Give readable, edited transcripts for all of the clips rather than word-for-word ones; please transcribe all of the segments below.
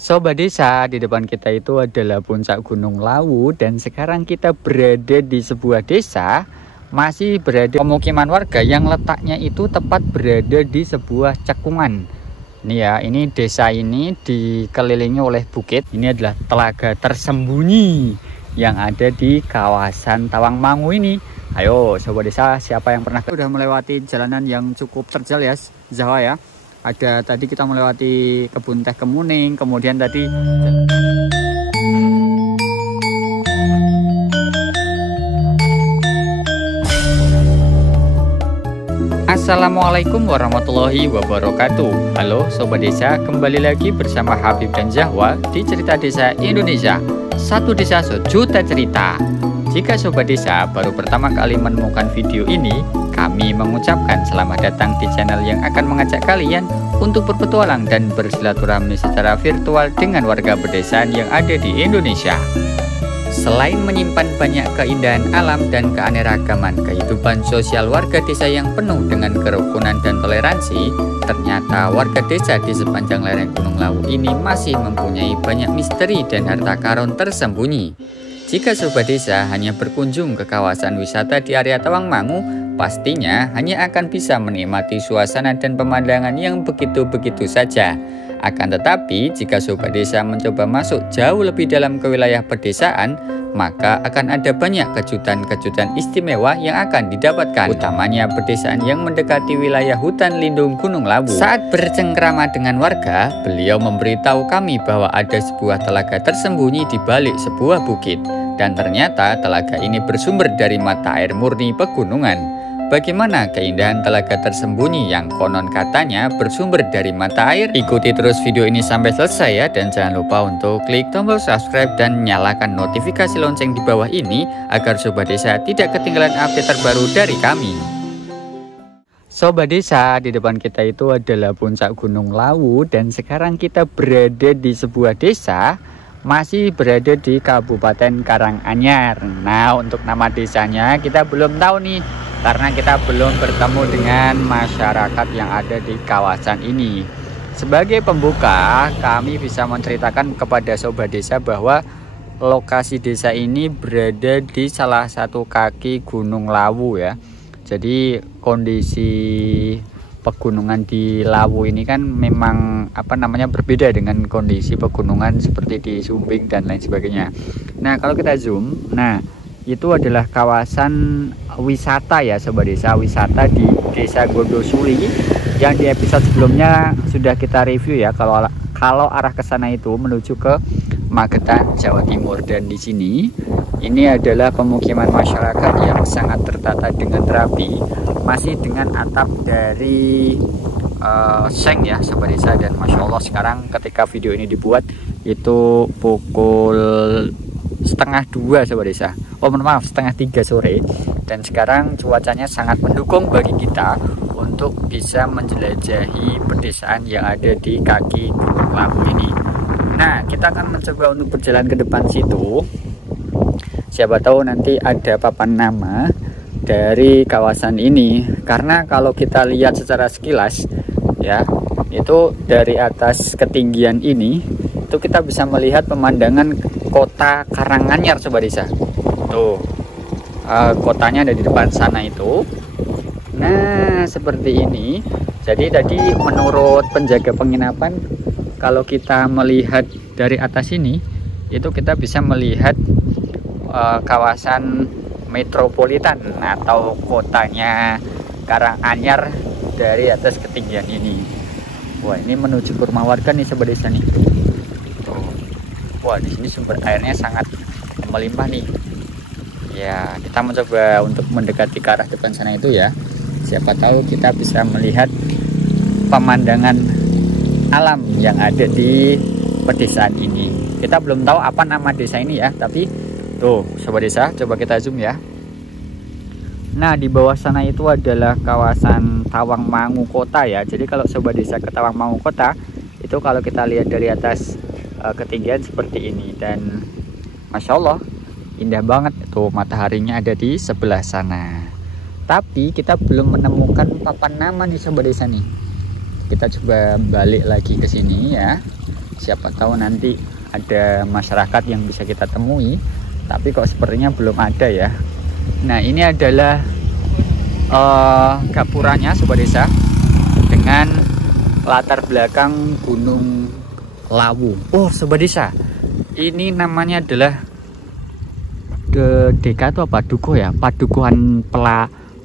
Sobat desa, di depan kita itu adalah puncak Gunung Lawu dan sekarang kita berada di sebuah desa, masih berada pemukiman warga yang letaknya itu tepat berada di sebuah cekungan. Ini ya, ini desa ini dikelilingi oleh bukit. Ini adalah telaga tersembunyi yang ada di kawasan Tawangmangu ini. Ayo sobat desa, siapa yang pernah sudah melewati jalanan yang cukup terjal ya, Jawa ya. Ada tadi kita melewati kebun teh kemuning, kemudian tadi Assalamualaikum warahmatullahi wabarakatuh. Halo sobat desa, kembali lagi bersama Habib dan Zahwa di Cerita Desa Indonesia. Satu desa sejuta cerita. Jika sobat desa baru pertama kali menemukan video ini, kami mengucapkan selamat datang di channel yang akan mengajak kalian untuk berpetualang dan bersilaturahmi secara virtual dengan warga pedesaan yang ada di Indonesia. Selain menyimpan banyak keindahan alam dan keanekaragaman kehidupan sosial warga desa yang penuh dengan kerukunan dan toleransi, ternyata warga desa di sepanjang lereng Gunung Lawu ini masih mempunyai banyak misteri dan harta karun tersembunyi. Jika sobat desa hanya berkunjung ke kawasan wisata di area Tawangmangu, pastinya hanya akan bisa menikmati suasana dan pemandangan yang begitu-begitu saja. Akan tetapi, jika sobat desa mencoba masuk jauh lebih dalam ke wilayah pedesaan, maka akan ada banyak kejutan-kejutan istimewa yang akan didapatkan, utamanya pedesaan yang mendekati wilayah hutan lindung Gunung Lawu. Saat bercengkrama dengan warga, beliau memberitahu kami bahwa ada sebuah telaga tersembunyi di balik sebuah bukit. Dan ternyata telaga ini bersumber dari mata air murni pegunungan. Bagaimana keindahan telaga tersembunyi yang konon katanya bersumber dari mata air? Ikuti terus video ini sampai selesai ya, dan jangan lupa untuk klik tombol subscribe dan nyalakan notifikasi lonceng di bawah ini agar sobat desa tidak ketinggalan update terbaru dari kami. Sobat desa, di depan kita itu adalah puncak Gunung Lawu dan sekarang kita berada di sebuah desa, masih berada di Kabupaten Karanganyar. Nah, untuk nama desanya kita belum tahu nih, karena kita belum bertemu dengan masyarakat yang ada di kawasan ini. Sebagai pembuka, kami bisa menceritakan kepada sobat desa bahwa lokasi desa ini berada di salah satu kaki Gunung Lawu ya. Jadi kondisi pegunungan di Lawu ini kan memang berbeda dengan kondisi pegunungan seperti di Sumbing dan lain sebagainya. Nah, kalau kita zoom, nah itu adalah kawasan wisata ya sobat desa, wisata di Desa Gondosuli yang di episode sebelumnya sudah kita review ya. Kalau arah ke sana itu menuju ke Magetan, Jawa Timur, dan di sini ini adalah pemukiman masyarakat yang sangat tertata dengan rapi, masih dengan atap dari seng ya sobat desa. Dan Masya Allah sekarang ketika video ini dibuat itu pukul 1:30 sobat desa, setengah 3 sore, dan sekarang cuacanya sangat mendukung bagi kita untuk bisa menjelajahi pedesaan yang ada di kaki Gunung Lawu ini. Nah, kita akan mencoba untuk berjalan ke depan situ. Siapa tahu nanti ada papan nama dari kawasan ini, karena kalau kita lihat secara sekilas ya, itu dari atas ketinggian ini itu kita bisa melihat pemandangan kota Karanganyar sobat desa. Tuh, kotanya ada di depan sana itu. Nah, seperti ini. Jadi tadi menurut penjaga penginapan, kalau kita melihat dari atas ini itu kita bisa melihat kawasan metropolitan atau kotanya Karanganyar dari atas ketinggian ini. Wah, ini menuju ke rumah warga nih sobat desa nih. Wah, di sini sumber airnya sangat melimpah nih. Ya, kita mencoba untuk mendekati ke arah depan sana itu ya. Siapa tahu kita bisa melihat pemandangan alam yang ada di pedesaan ini. Kita belum tahu apa nama desa ini ya, tapi tuh sobat desa, coba kita zoom ya. Nah, di bawah sana itu adalah kawasan Tawangmangu Kota ya. Jadi kalau sobat desa ke Tawangmangu Kota, itu kalau kita lihat dari atas ketinggian seperti ini, dan Masya Allah indah banget. Tuh mataharinya ada di sebelah sana. Tapi kita belum menemukan papan nama nih sobat desa nih. Kita coba balik lagi ke sini ya. Siapa tahu nanti ada masyarakat yang bisa kita temui, tapi kok sepertinya belum ada ya. Nah, ini adalah gapuranya Sobat Desa dengan latar belakang Gunung Lawu. Oh Sobat Desa, ini namanya adalah deka itu apa? Dukuh ya, Padukuhan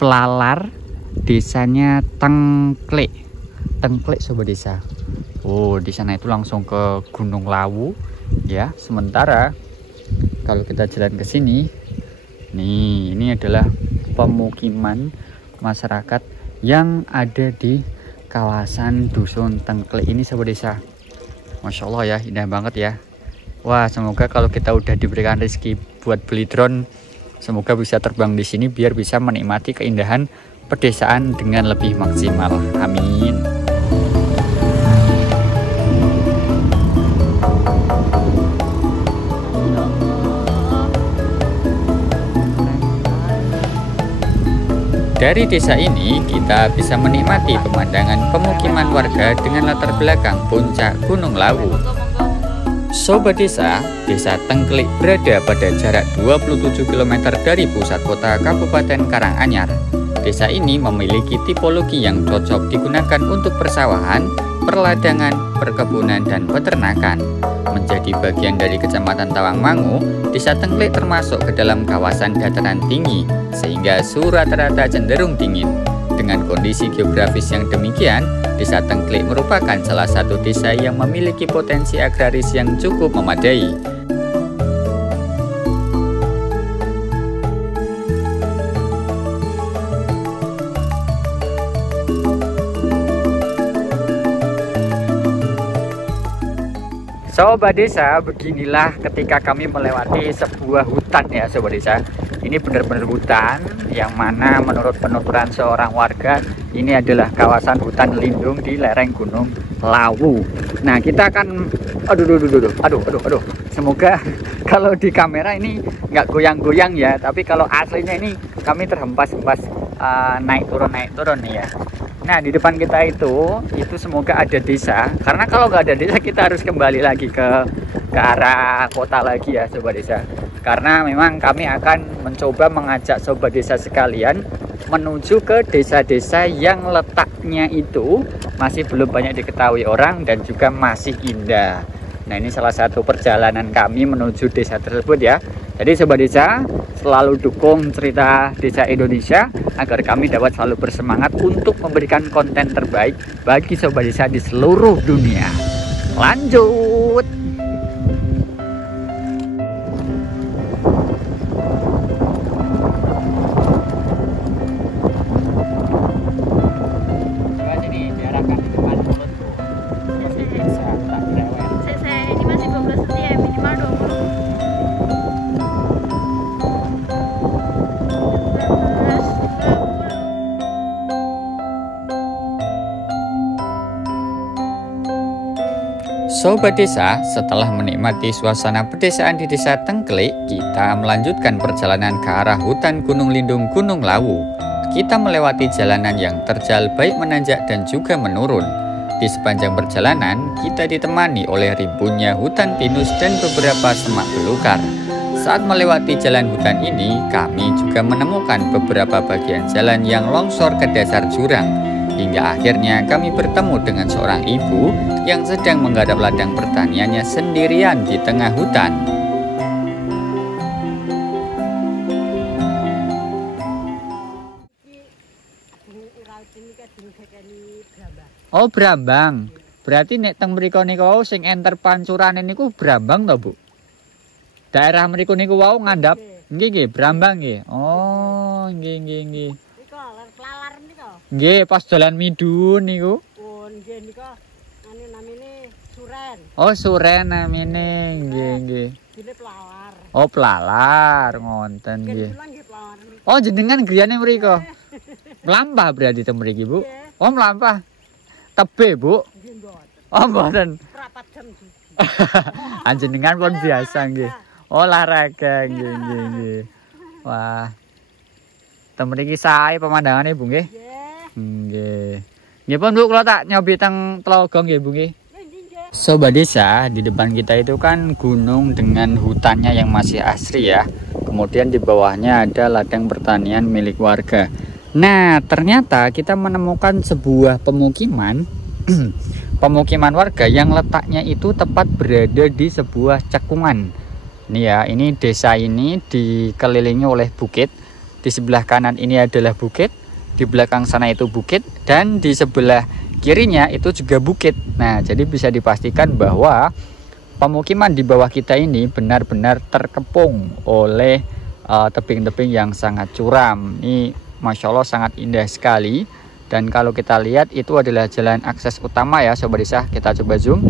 Pelalar, desanya Tengklek Sobat Desa. Oh, di sana itu langsung ke Gunung Lawu ya. Sementara kalau kita jalan ke sini, nih, ini adalah pemukiman masyarakat yang ada di kawasan Dusun Tengklek ini Sobat Desa. Masya Allah ya, indah banget ya. Wah, semoga kalau kita udah diberikan rezeki buat beli drone, semoga bisa terbang di sini biar bisa menikmati keindahan pedesaan dengan lebih maksimal. Amin. Dari desa ini kita bisa menikmati pemandangan pemukiman warga dengan latar belakang puncak Gunung Lawu. Sobat Desa, Desa Tengklek berada pada jarak 27 km dari pusat kota Kabupaten Karanganyar. Desa ini memiliki tipologi yang cocok digunakan untuk persawahan, perladangan, perkebunan, dan peternakan. Menjadi bagian dari Kecamatan Tawangmangu, Desa Tengklek termasuk ke dalam kawasan dataran tinggi, sehingga suhu rata-rata cenderung dingin. Dengan kondisi geografis yang demikian, Desa Tengklek merupakan salah satu desa yang memiliki potensi agraris yang cukup memadai. Sobat Desa, beginilah ketika kami melewati sebuah hutan ya Sobat Desa. Ini benar-benar hutan yang mana menurut penuturan seorang warga, ini adalah kawasan hutan lindung di lereng Gunung Lawu. Nah, kita akan aduh. Semoga kalau di kamera ini nggak goyang-goyang ya, tapi kalau aslinya ini kami terhempas-hempas naik turun nih ya. Nah, di depan kita itu semoga ada desa, karena kalau nggak ada desa kita harus kembali lagi ke arah kota lagi ya Sobat Desa. Karena memang kami akan mencoba mengajak Sobat Desa sekalian menuju ke desa-desa yang letaknya itu masih belum banyak diketahui orang dan juga masih indah. Nah, ini salah satu perjalanan kami menuju desa tersebut ya. Jadi Sobat Desa, selalu dukung Cerita Desa Indonesia agar kami dapat selalu bersemangat untuk memberikan konten terbaik bagi Sobat Desa di seluruh dunia. Lanjut. Sobat Desa, setelah menikmati suasana pedesaan di Desa Tengklek, kita melanjutkan perjalanan ke arah hutan Gunung Lindung Gunung Lawu. Kita melewati jalanan yang terjal baik menanjak dan juga menurun. Di sepanjang perjalanan, kita ditemani oleh rimbunnya hutan pinus dan beberapa semak belukar. Saat melewati jalan hutan ini, kami juga menemukan beberapa bagian jalan yang longsor ke dasar jurang. Hingga akhirnya kami bertemu dengan seorang ibu yang sedang menggarap ladang pertaniannya sendirian di tengah hutan. Oh, Brambang. Berarti nek teng mriku niku wau sing enter pancurane niku Brambang to, Bu? Daerah mriku niku wau ngandhap nggih Brambang nggih. Oh, nggih. Nggih, pas jalan midun niku. Oh, nggih nika anu namine Suren. Oh, Suren namine. Nggih. Dene Pelalar. Oh, Pelalar ngoten nggih. Oh, jenengan griyane mriku. Mlampah berarti teng mriki, Bu. Oh, mlampah. Tebe, Bu. Oh, mboten. Rapat jam 7. Anjenengan pun biasa nggih. Olahraga nggih. Wah. Teng mriki sae pemandangane, Bu nggih. Nggih. Nggih pun Bu, kula tak nyobi teng Tlaga nggih Bu nggih. Sobat Desa, di depan kita itu kan gunung dengan hutannya yang masih asri ya. Kemudian di bawahnya ada ladang pertanian milik warga. Nah, ternyata kita menemukan sebuah pemukiman pemukiman warga yang letaknya itu tepat berada di sebuah cekungan. Ini ya, ini desa ini dikelilingi oleh bukit. Di sebelah kanan ini adalah bukit, di belakang sana itu bukit, dan di sebelah kirinya itu juga bukit. Nah, jadi bisa dipastikan bahwa pemukiman di bawah kita ini benar-benar terkepung oleh tebing-tebing yang sangat curam. Ini Masya Allah sangat indah sekali. Dan kalau kita lihat itu adalah jalan akses utama ya Sobat Desa. Kita coba zoom.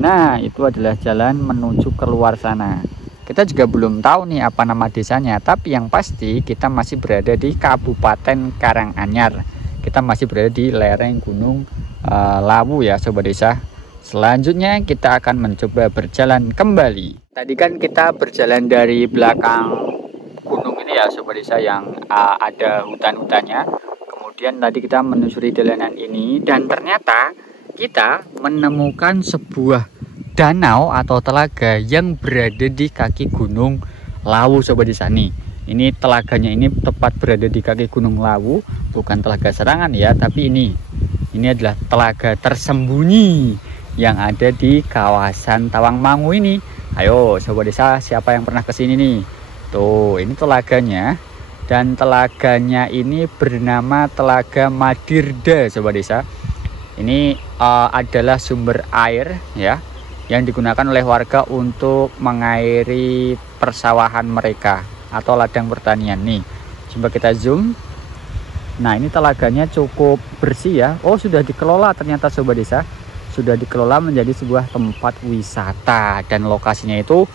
Nah, itu adalah jalan menuju keluar sana. Kita juga belum tahu nih apa nama desanya, tapi yang pasti kita masih berada di Kabupaten Karanganyar. Kita masih berada di lereng Gunung Lawu ya Sobat Desa. Selanjutnya kita akan mencoba berjalan kembali. Tadi kan kita berjalan dari belakang gunung ini ya Sobat Desa yang ada hutan-hutannya. Kemudian tadi kita menyusuri jalanan ini dan ternyata kita menemukan sebuah danau atau telaga yang berada di kaki Gunung Lawu Sobat Desa nih. Ini telaganya ini tepat berada di kaki Gunung Lawu, bukan telaga Serangan ya, tapi ini adalah telaga tersembunyi yang ada di kawasan Tawangmangu ini. Ayo Sobat Desa, siapa yang pernah kesini nih? Tuh, ini telaganya. Dan telaganya ini bernama Telaga Madirda Sobat Desa. Ini adalah sumber air ya yang digunakan oleh warga untuk mengairi persawahan mereka atau ladang pertanian nih. Coba kita zoom. Nah, ini telaganya cukup bersih ya. Oh, sudah dikelola ternyata Sobat Desa. Sudah dikelola menjadi sebuah tempat wisata dan lokasinya itu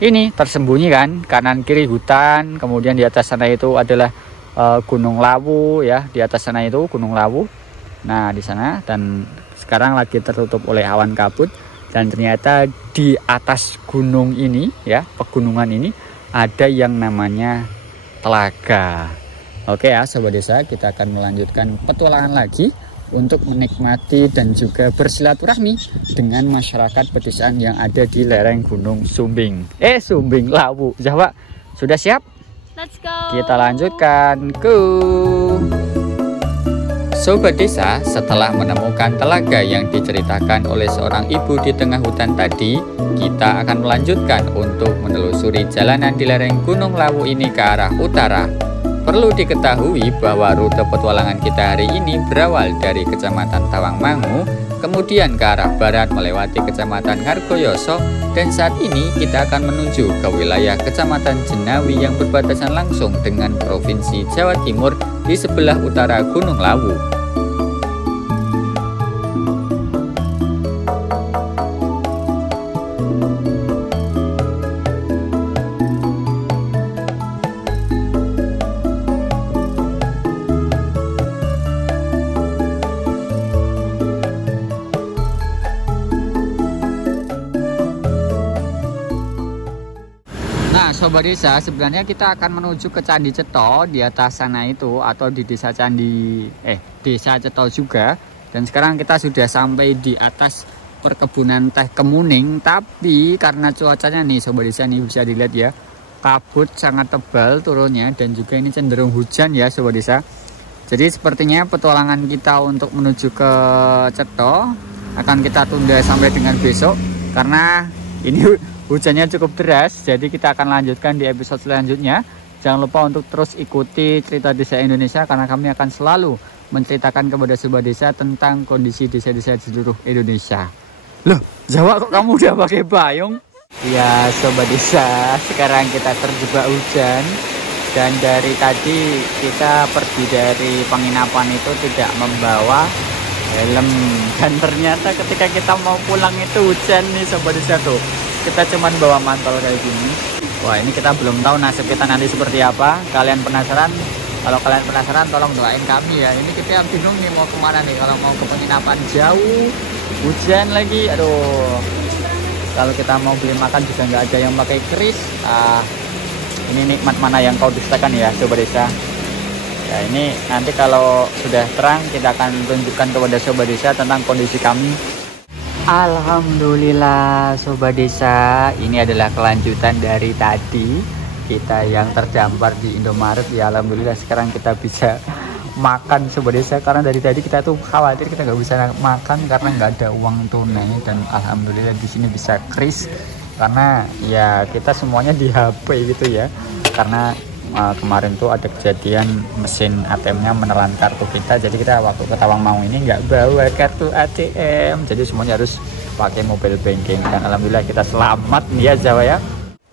ini tersembunyi kan, kanan kiri hutan, kemudian di atas sana itu adalah Gunung Lawu ya, di atas sana itu Gunung Lawu. Nah, di sana dan sekarang lagi tertutup oleh awan kabut dan ternyata di atas gunung ini ya, pegunungan ini ada yang namanya telaga. Oke ya Sobat Desa, kita akan melanjutkan petualangan lagi untuk menikmati dan juga bersilaturahmi dengan masyarakat pedesaan yang ada di lereng Gunung Sumbing. Sumbing Lawu, Jawa. Sudah siap? Let's go. Kita lanjutkan. Go. Sobat Desa, setelah menemukan telaga yang diceritakan oleh seorang ibu di tengah hutan tadi, kita akan melanjutkan untuk menelusuri jalanan di lereng Gunung Lawu ini ke arah utara. Perlu diketahui bahwa rute petualangan kita hari ini berawal dari Kecamatan Tawangmangu, kemudian ke arah barat melewati Kecamatan Hargoyoso, dan saat ini kita akan menuju ke wilayah Kecamatan Jenawi yang berbatasan langsung dengan Provinsi Jawa Timur di sebelah utara Gunung Lawu. Sobat Desa, sebenarnya kita akan menuju ke Candi Ceto di atas sana itu, atau di desa Desa Ceto juga. Dan sekarang kita sudah sampai di atas perkebunan teh Kemuning, tapi karena cuacanya nih Sobat Desa nih bisa dilihat ya, kabut sangat tebal turunnya dan juga ini cenderung hujan ya Sobat Desa. Jadi sepertinya petualangan kita untuk menuju ke Ceto akan kita tunda sampai dengan besok karena ini hujannya cukup deras, jadi kita akan lanjutkan di episode selanjutnya. Jangan lupa untuk terus ikuti Cerita Desa Indonesia karena kami akan selalu menceritakan kepada Sobat Desa tentang kondisi desa-desa di seluruh Indonesia. Loh, Jawa kok kamu udah pakai payung? Ya Sobat Desa, sekarang kita terjebak hujan. Dan dari tadi kita pergi dari penginapan itu tidak membawa helm. Dan ternyata ketika kita mau pulang itu hujan nih Sobat Desa tuh. Kita cuman bawa mantel kayak gini. Wah, ini kita belum tahu nasib kita nanti seperti apa. Kalian penasaran? Kalau kalian penasaran tolong doain kami ya. Ini kita bingung nih mau kemana nih. Kalau mau ke penginapan jauh, hujan lagi, aduh. Kalau kita mau beli makan juga nggak ada yang pakai keris. Ini nikmat mana yang kau dustakan ya Sobat Desa. Ya, ini nanti kalau sudah terang kita akan tunjukkan kepada Sobat Desa tentang kondisi kami. Alhamdulillah Sobat Desa, ini adalah kelanjutan dari tadi kita yang terdampar di Indomaret. Ya Alhamdulillah sekarang kita bisa makan Sobat Desa, karena dari tadi kita tuh khawatir kita nggak bisa makan karena nggak ada uang tunai, dan Alhamdulillah di sini bisa kris karena ya kita semuanya di HP gitu ya, karena kemarin tuh ada kejadian mesin ATM-nya menelan kartu kita, jadi kita waktu ke Tawangmangu ini nggak bawa kartu ATM, jadi semuanya harus pakai mobile banking, dan alhamdulillah kita selamat ya Jawa ya.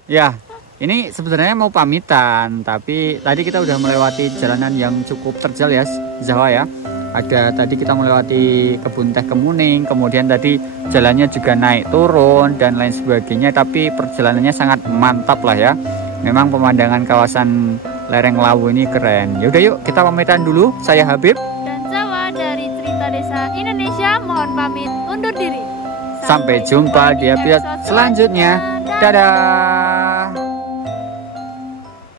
Ya, ini sebenarnya mau pamitan, tapi tadi kita udah melewati jalanan yang cukup terjal ya Jawa ya. Ada tadi kita melewati kebun teh kemuning, kemudian tadi jalannya juga naik turun dan lain sebagainya, tapi perjalanannya sangat mantap lah ya. Memang pemandangan kawasan lereng Lawu ini keren. Yaudah yuk kita pamitan dulu. Saya Habib dan Jawa dari Cerita Desa Indonesia. Mohon pamit undur diri. Sampai jumpa di episode selanjutnya. Dadah.